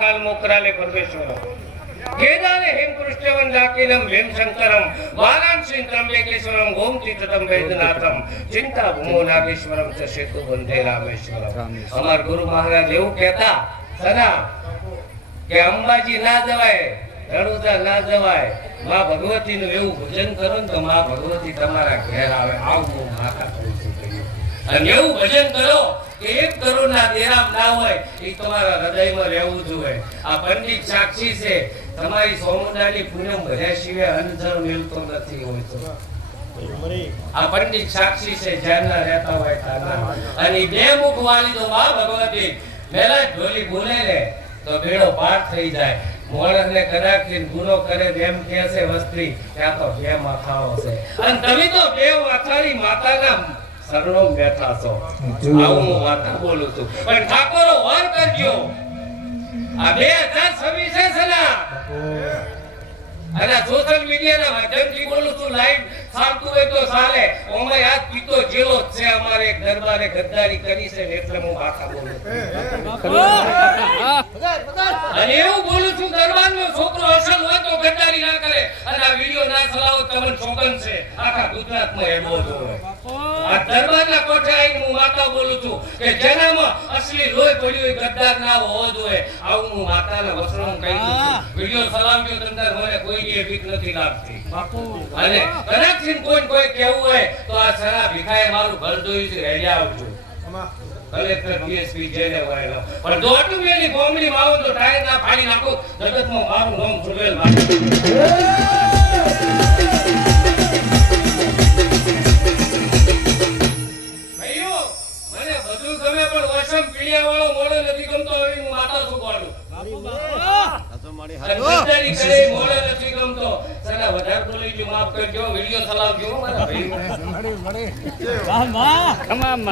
काल मोकराले परमेश्वरम केदारे हेम कृष्णवन दाकिलम हेम शंकरम वाराणसी त्र्यंबकेश्वरम ओम तीर्थम वैद्यनाथम चिंता भूमो नागेश्वरम च सेतु बंधे रामेश्वरम। हमार गुरु महाराज એવું કહેતા સના કે અંબાજી ના જવાય, રણુજા ના જવાય, માં ભગવતીનું એવું ભજન કરો ને તો માં ભગવતી તમારા ઘેર આવે। આવું માતા તુલસી કહ્યું અને એવું ભજન કરો કે 1 કરોડના દેરામ ના હોય એ તમારા હૃદયમાં રહેવું જોઈએ। આ પંડિત સાક્ષી છે તમારી સોમનાની પૂનમ ભર્યા સિવાય અન્નજળ મેળતો નથી હોય તો આ પંડિત સાક્ષી છે જ્યાંના રહેતા હોય તાના અને બે મુખ વાળી તો માં ભગવતી મેલા ઢોલી બોલે ને તો બેડો પાર થઈ જાય। મોણસને કદાચ ગુનો કરે એમ કહે છે વસ્તી ત્યાં તો બે માથાઓ છે અને તમે તો બે માથાની માતાના શરણો બેઠા છો। આવું હું વાતા બોલું છું પણ ઠાકોરો વર કરજો। આ 2026 છે ના અને સોશિયલ મીડિયાના માધ્યમથી બોલું છું, લાઈવ ચાલતું હોય તો ચાલે। ઓમે યાદ પીતો જેલો છે અમારે એક દરબારે ગદ્દારી કરી છે એટલે હું વાતા બોલું અને એવું બોલું છું દરબારનો છોકરો અસલ હોય તો ગદ્દારી ના કરે અને આ વિડિયો ના ચલાવો તમને ચોકન છે આખા ગુજરાતમાં એડવો જોઈએ। આ દરબારના કોઠે આવીને હું વાતા બોલું છું કે જેનામાં અસલી લોહી પડ્યું હોય ગદ્દાર ના હોવો જોઈએ। આવું હું વાતાના વચનો કહી દઉં છું। વિડિયો ચલાવજો તંદર મને કોઈ બીક નથી લાગતી અને કદાચ કોઈ કહેવું હોય તો આ સરા ભીખાએ મારું ઘર જોયું છે રેડી આવજો કલેક્ટર ડીએસપી જેને વાયલો પણ દોટું મેલી બોમડી માવો તો ટાયર ના ફાડી નાખો જગતમાં મારું નામ સુરેલ ભાઈ। ભાઈઓ મને બધું ગમે પણ વસમ પીડિયા વાળો મોડો નથી ગમતો હવે હું માતા છું પાડું ગદ્દારી કરે મોડો નથી ગમતો સલા વધારે બોલી જો માફ કરજો વિડિયો ચલાવજો મારા ભાઈ। વાહ વાહ તમામ